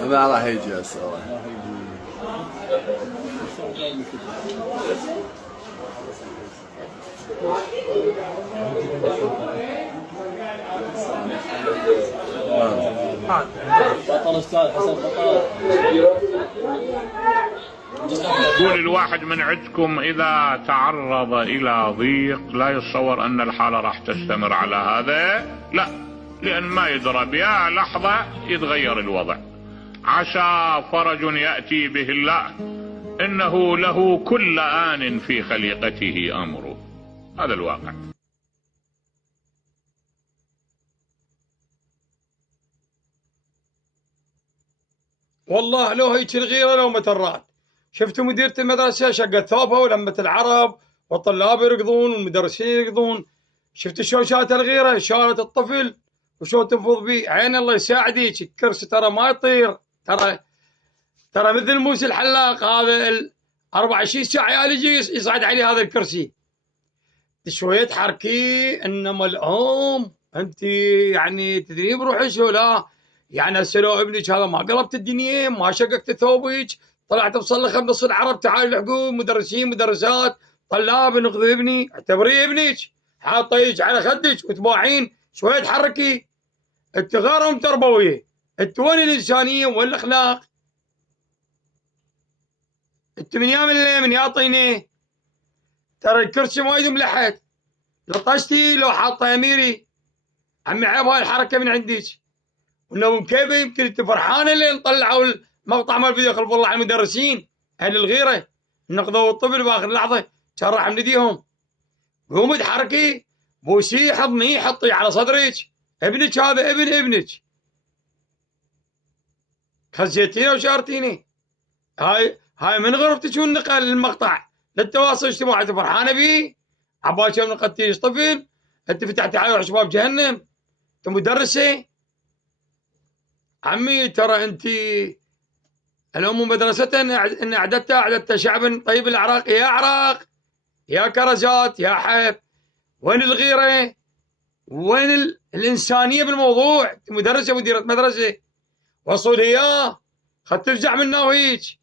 ما راح يجي هسه. بطل استاذ حسن بطل. يقول الواحد من عندكم إذا تعرض إلى ضيق لا يتصور أن الحالة راح تستمر على هذا، لا، لأن ما يدرى بها لحظة يتغير الوضع. عسى فرج يأتي به الله، إنه له كل آن في خليقته أمره. هذا الواقع. والله لو هيك الغيرة لو مترات. شفتوا مديرة المدرسة شقت ثوبها ولمت العرب والطلاب يركضون والمدرسين يركضون. شفت شلون شالت الغيرة؟ شالت الطفل وشلون تنفض بيه. عين الله يساعدك، الكرسي ترى ما يطير، ترى مثل موسى الحلاق هذا 24 ساعة يجي يصعد عليه هذا الكرسي. شوية تحركيه، انما الام انت يعني تدري بروحك ولا؟ يعني هسه لو ابنك هذا ما قلبت الدنيا، ما شققت ثوبك، طلعت مصلخه بنص العرب، تعالوا الحقوا مدرسين مدرسات طلاب انقذوا ابني، اعتبريه ابنك، حاطه ايدك على خدك وتباعين، شويه تحركي. انت غير ام تربويه، انت وين الانسانيه وين الاخلاق؟ انت من يوم اللي من يعطيني ترى الكرسي ما يدوم لحد، لطشتي لو حاطه اميري. عمي عيب هاي الحركه من عندك. ولو كيف يمكن انت فرحانه اللي طلعوا المقطع مال الفيديو خلف الله على المدرسين اهل الغيره نقذوا الطفل باخر لحظه كان راح منديهم. قومي تحركي، بوسيه حضنيه حطيه على صدرك، ابنك هذا ابن ابنك. خزيتيني وشارتيني. هاي من غرفتك ونقل المقطع للتواصل الاجتماعي. انت فرحانه بيه؟ عبالك يوم نقلتيش طفل؟ انت فتحتي على شباب جهنم؟ انت مدرسه؟ عمي ترى انت الام مدرسة ان اعددت شعبا طيب الاعراق. يا اعراق يا كرزات يا حيف، وين الغيره؟ وين الانسانيه بالموضوع؟ مدرسه مديره مدرسه وصول اياه خد تفزع منه وهيك.